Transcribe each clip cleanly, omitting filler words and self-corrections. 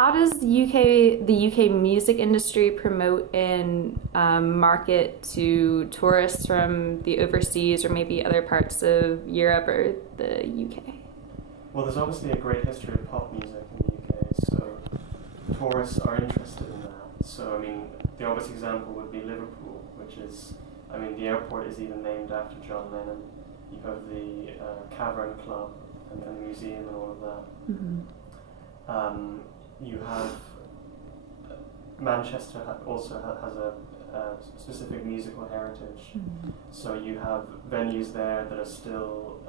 How does the UK music industry promote and market to tourists from the overseas or maybe other parts of Europe or the UK? Well, there's obviously a great history of pop music in the UK, so tourists are interested in that. So, I mean, the obvious example would be Liverpool, which is, I mean, the airport is even named after John Lennon. You have the Cavern Club and the museum and all of that. Mm-hmm. You have Manchester also has a specific musical heritage. Mm-hmm. So you have venues there that are still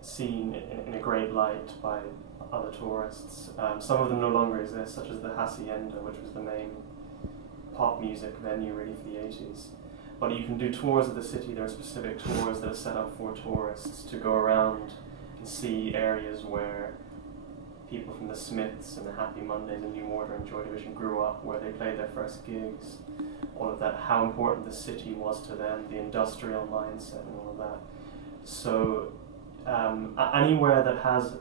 seen in a great light by other tourists. Some of them no longer exist, such as the Hacienda, which was the main pop music venue really for the 80s. But you can do tours of the city. There are specific tours that are set up for tourists to go around and see areas where people from the Smiths and the Happy Mondays and New Order and Joy Division grew up, where they played their first gigs, all of that, how important the city was to them, the industrial mindset and all of that. So anywhere that has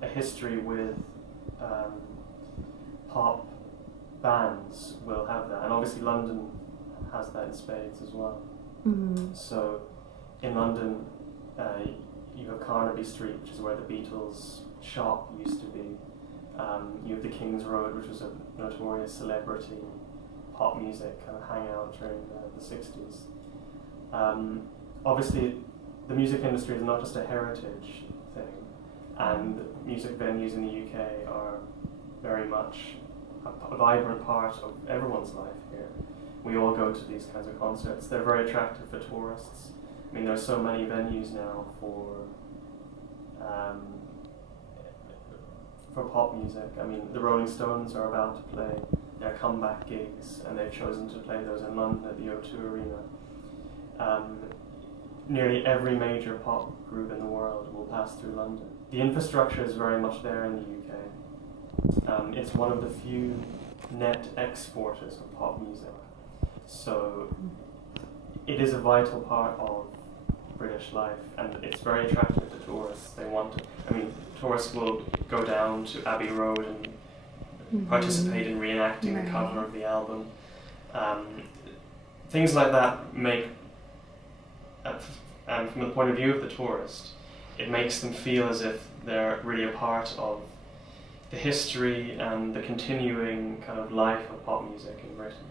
a history with pop bands will have that, and obviously London has that in spades as well. Mm-hmm. So in London you have Carnaby Street, which is where the Beatles shop used to be. You have the King's Road, which was a notorious celebrity pop music kind of hangout during the 60s. Obviously, the music industry is not just a heritage thing, and music venues in the UK are very much a vibrant part of everyone's life here. We all go to these kinds of concerts. They're very attractive for tourists. I mean, there's so many venues now for pop music. I mean, the Rolling Stones are about to play their comeback gigs, and they've chosen to play those in London at the O2 Arena. Nearly every major pop group in the world will pass through London. The infrastructure is very much there in the UK. It's one of the few net exporters of pop music. So it is a vital part of British life, and it's very attractive to tourists. They want to, I mean, tourists will go down to Abbey Road and Mm-hmm. participate in reenacting Right. the cover of the album. Things like that make, from the point of view of the tourist, it makes them feel as if they're really a part of the history and the continuing kind of life of pop music in Britain.